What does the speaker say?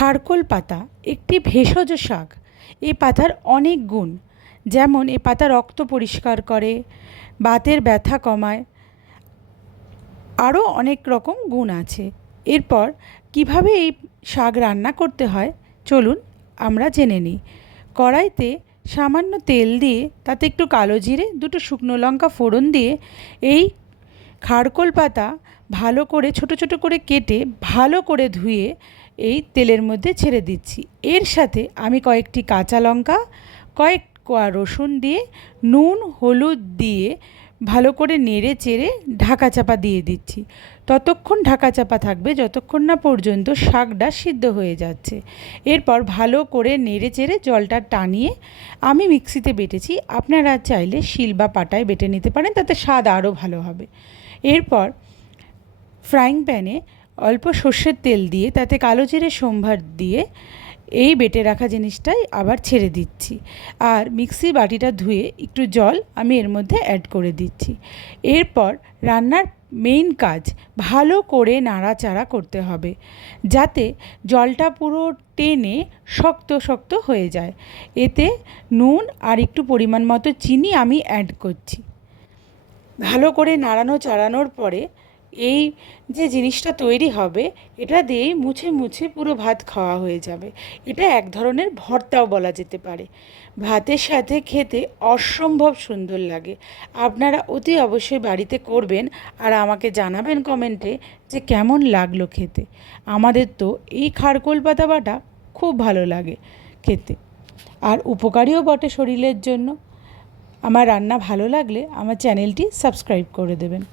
খারকোল পাতা একটি ভেষজ শাক। এই পাতার অনেক গুণ, যেমন এই পাতা রক্ত পরিষ্কার করে, বাতের ব্যথা কমায়, আরও অনেক রকম গুণ আছে। এরপর কিভাবে এই শাক রান্না করতে হয় চলুন আমরা জেনে নিই। কড়াইতে সামান্য তেল দিয়ে তাতে একটু কালো জিরে, দুটো শুকনো লঙ্কা ফোড়ন দিয়ে এই খারকোল পাতা ভালো করে ছোট ছোট করে কেটে ভালো করে ধুয়ে এই তেলের মধ্যে ছেড়ে দিচ্ছি। এর সাথে আমি কয়েকটি কাঁচা লঙ্কা, কয়েক কোয়া রসুন দিয়ে নুন হলুদ দিয়ে ভালো করে নেড়ে চেড়ে ঢাকা চাপা দিয়ে দিচ্ছি। ততক্ষণ ঢাকা চাপা থাকবে যতক্ষণ না পর্যন্ত শাকটা সিদ্ধ হয়ে যাচ্ছে। এরপর ভালো করে নেড়ে চেড়ে জলটা টানিয়ে আমি মিক্সিতে বেটেছি। আপনারা চাইলে শিল বা পাটায় বেটে নিতে পারেন, তাতে স্বাদ আরও ভালো হবে। এরপর ফ্রাইং প্যানে অল্প সর্ষের তেল দিয়ে তাতে কালো জিরে সম্ভার দিয়ে এই বেটে রাখা জিনিসটাই আবার ছেড়ে দিচ্ছি। আর মিক্সি বাটিটা ধুয়ে একটু জল আমি এর মধ্যে অ্যাড করে দিচ্ছি। এরপর রান্নার মেইন কাজ ভালো করে নাড়াচাড়া করতে হবে, যাতে জলটা পুরো টেনে শক্ত শক্ত হয়ে যায়। এতে নুন আর একটু পরিমাণ মতো চিনি আমি অ্যাড করছি। ভালো করে নাড়ানো চাড়ানোর পরে এই যে জিনিসটা তৈরি হবে এটা দিয়েই মুছে মুছে পুরো ভাত খাওয়া হয়ে যাবে। এটা এক ধরনের ভর্তাও বলা যেতে পারে। ভাতের সাথে খেতে অসম্ভব সুন্দর লাগে। আপনারা অতি অবশ্যই বাড়িতে করবেন আর আমাকে জানাবেন কমেন্টে যে কেমন লাগলো খেতে। আমাদের তো এই খারকোল পাতা বাটা খুব ভালো লাগে খেতে, আর উপকারীও বটে শরীরের জন্য। আমার রান্না ভালো লাগলে আমার চ্যানেলটি সাবস্ক্রাইব করে দেবেন।